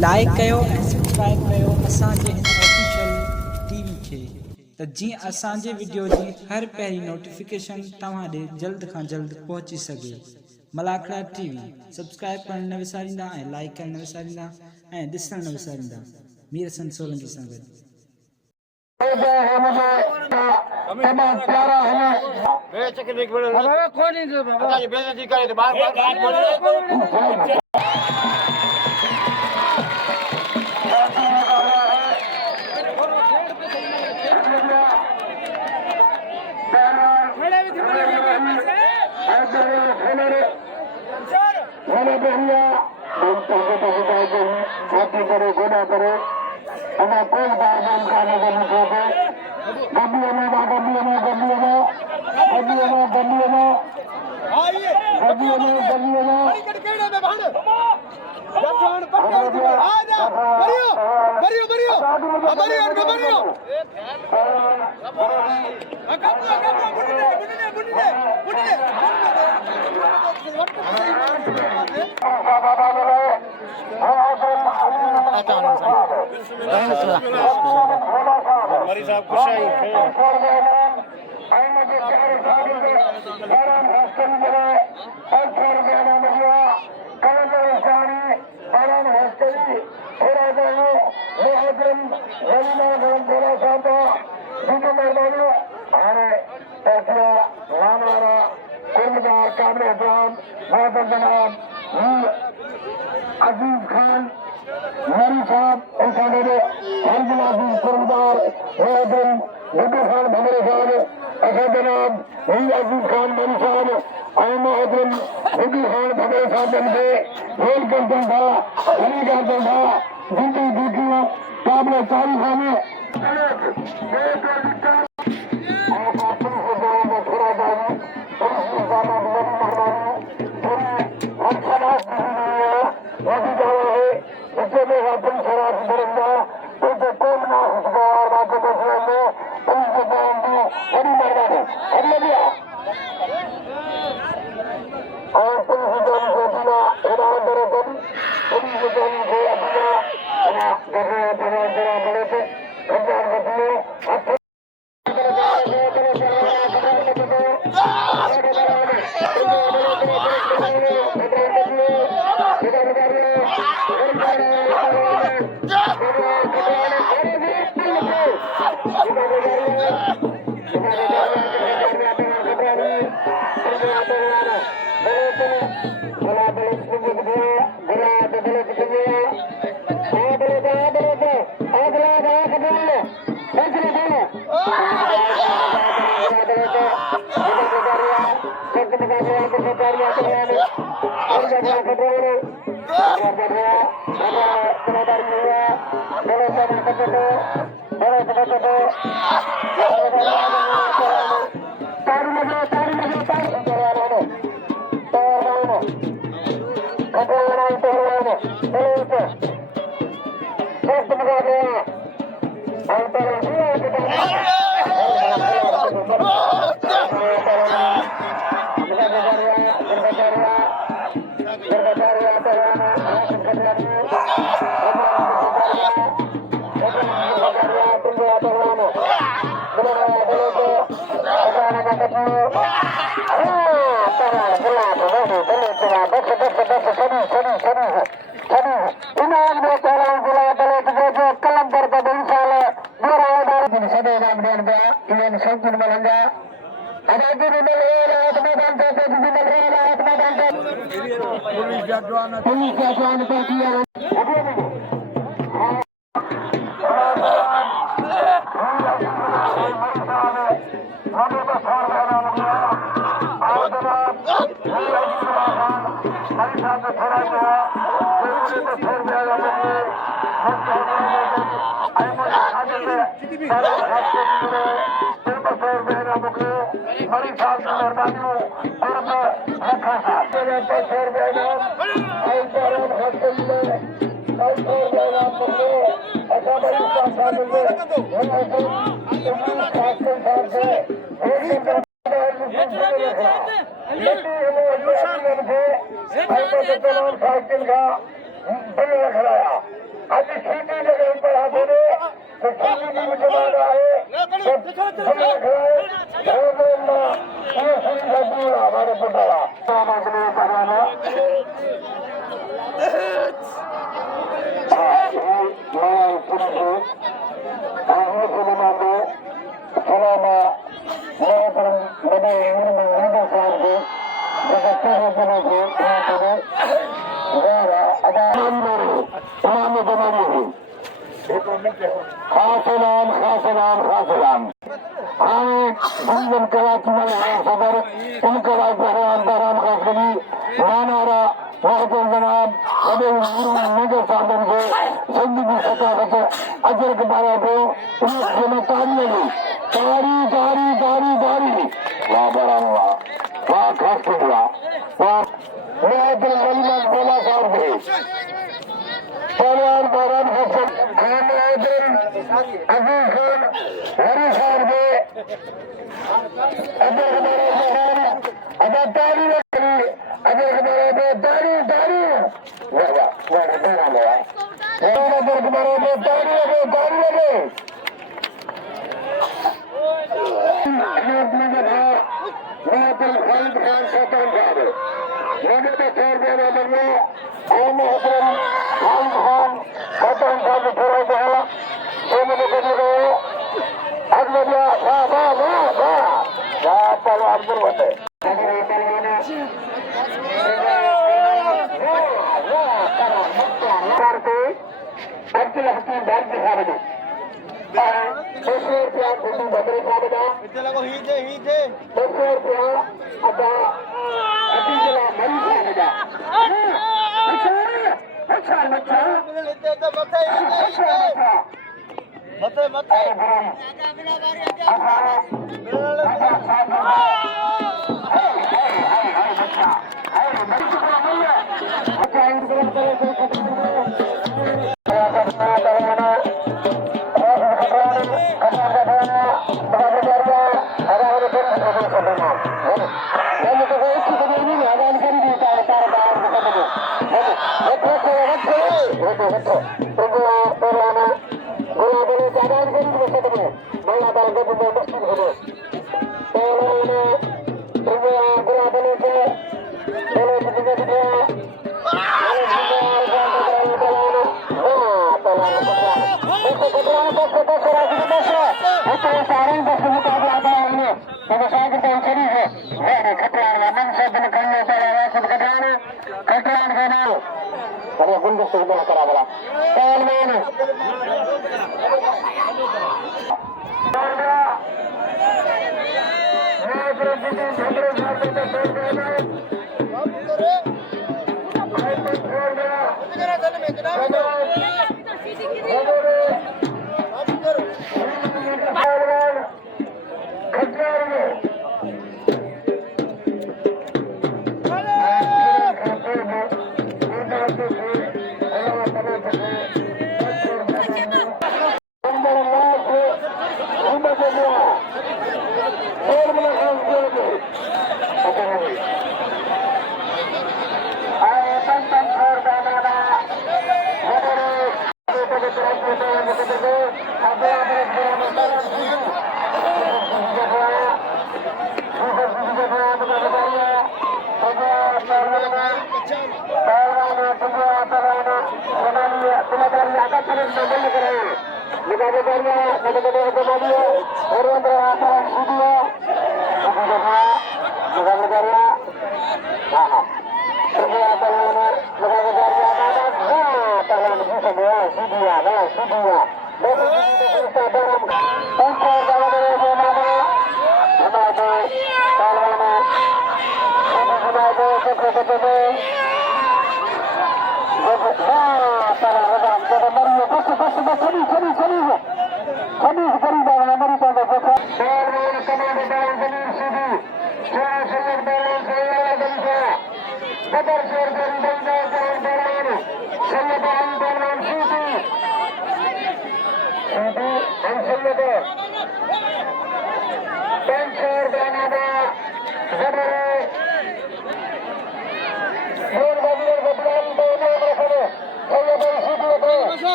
Like कयो ऐं subscribe कयो असांजे हिन ऑफिशियल टीवी खे त जीअं असांजे वीडियो जी हर पहिरीं नोटिफिकेशन तव्हां ॾे जल्द खां जल्द पहुची सघे। मलाखड़ा टीवी सब्सक्राइब करणु न विसारींदा ऐं लाइक करणु न विसारींदा ऐं ॾिसणु न विसारींदा। मीर हसन सोलंकी सां गॾु। अजीज खान मरी साहब गुड्डू खान भमरे साहब जनाब अजीज खान मरी साहब गुड्डू खान भमरे साहब रोल करते था खड़ी करते था जिंदगी दूसरी काबले तारीफ हमें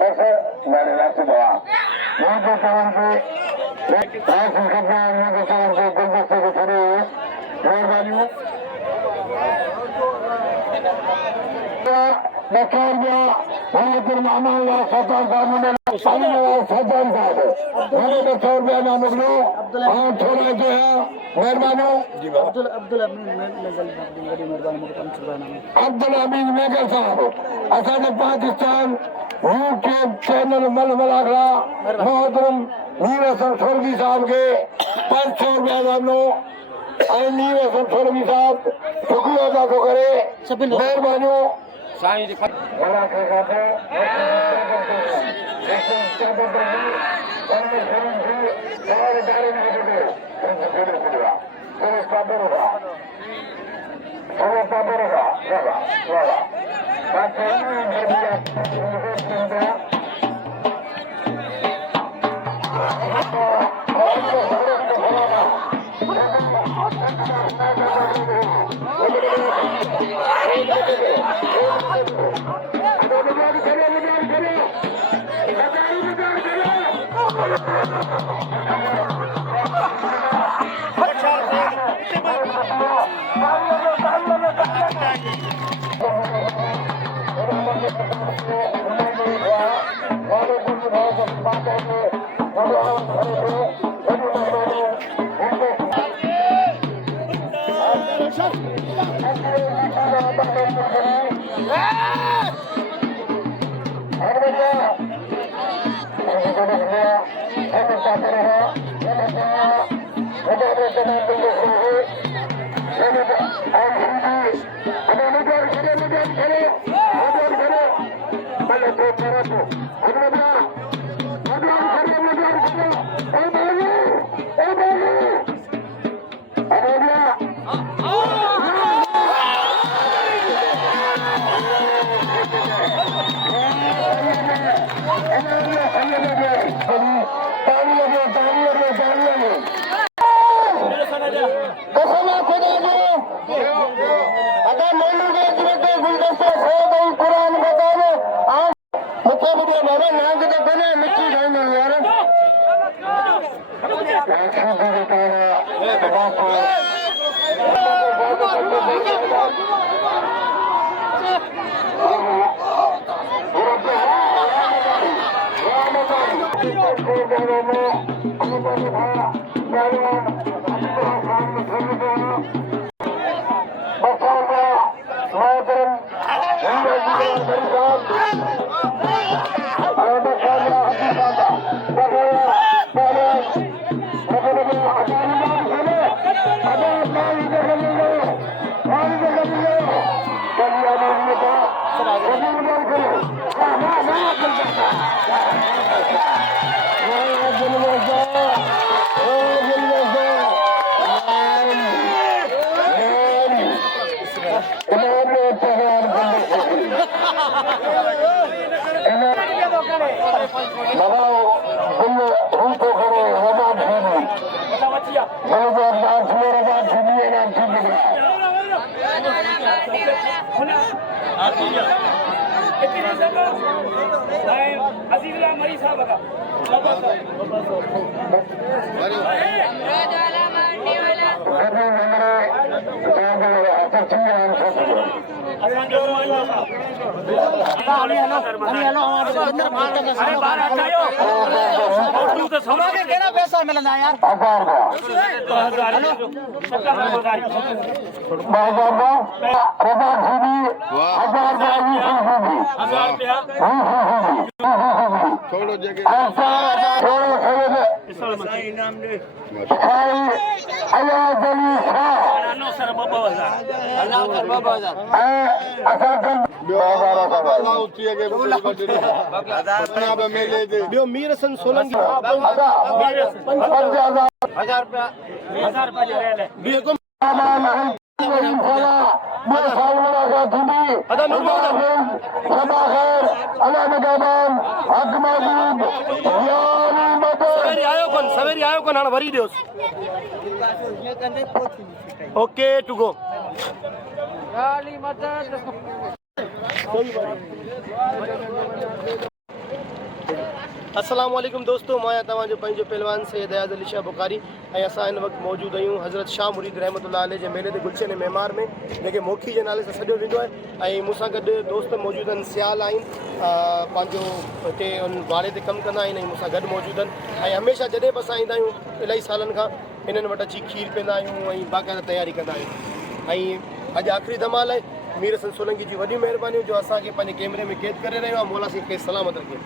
बस मैंने रास्ते दवा यहाँ के चवन के राष्ट्र सभा यहाँ के चवन के गुलदस्ते को छोड़े हुए मेहरबानी बचार गया वहाँ पर मामा या सरदार साहब ने सरदार साहब वहाँ बचार गया नाम लो हाँ थोड़ा जो है मेहरबानी अब्दुल अमीन मेघल साहब असांजे पाकिस्तान यूट्यूब चैनल मलमलागरा मोहतरम मीर हसन सोलगी साहब के 500 रुपया नाम लो मीर हसन सोलगी साहब शुक्रिया अदा को करे मेहरबानी साईं जी बड़ा खाते पैसा मिलना यार 'Okay to go'. अस्सलाम वालेकुम दोस्तों, मैं तव्हांजो पंहिंजो पहलवान सैयद अयाज़ अली शाह बुखारी ऐं असां हिन वक़्तु मौजूदु आहियूं हज़रत शाह मुरीद रहमतुल्लाह अलैह जे मेले ते गुलशन मेमार में, जेके मोखी जे नाले सां सॼो वेंदो आहे। ऐं मूंसां गॾु दोस्त मौजूदु आहिनि, सियाल आहिनि, पंहिंजो हिते उन वाड़े ते कमु कंदा आहिनि ऐं मूंसां गॾु मौजूदु आहिनि। ऐं हमेशह जॾहिं बि असां ईंदा आहियूं इलाही सालनि खां हिननि वटि अची खीर पीअंदा आहियूं ऐं बाक़ाइदा तयारी कंदा आहियूं। ऐं अॼु आख़िरी धमाल आहे। मीर हसन सोलंकी जी वॾियूं महिरबानियूं जो असांखे पंहिंजे कैमरे में क़ैद करे रहियो आहे। मौला साईं खे सलामत रखे।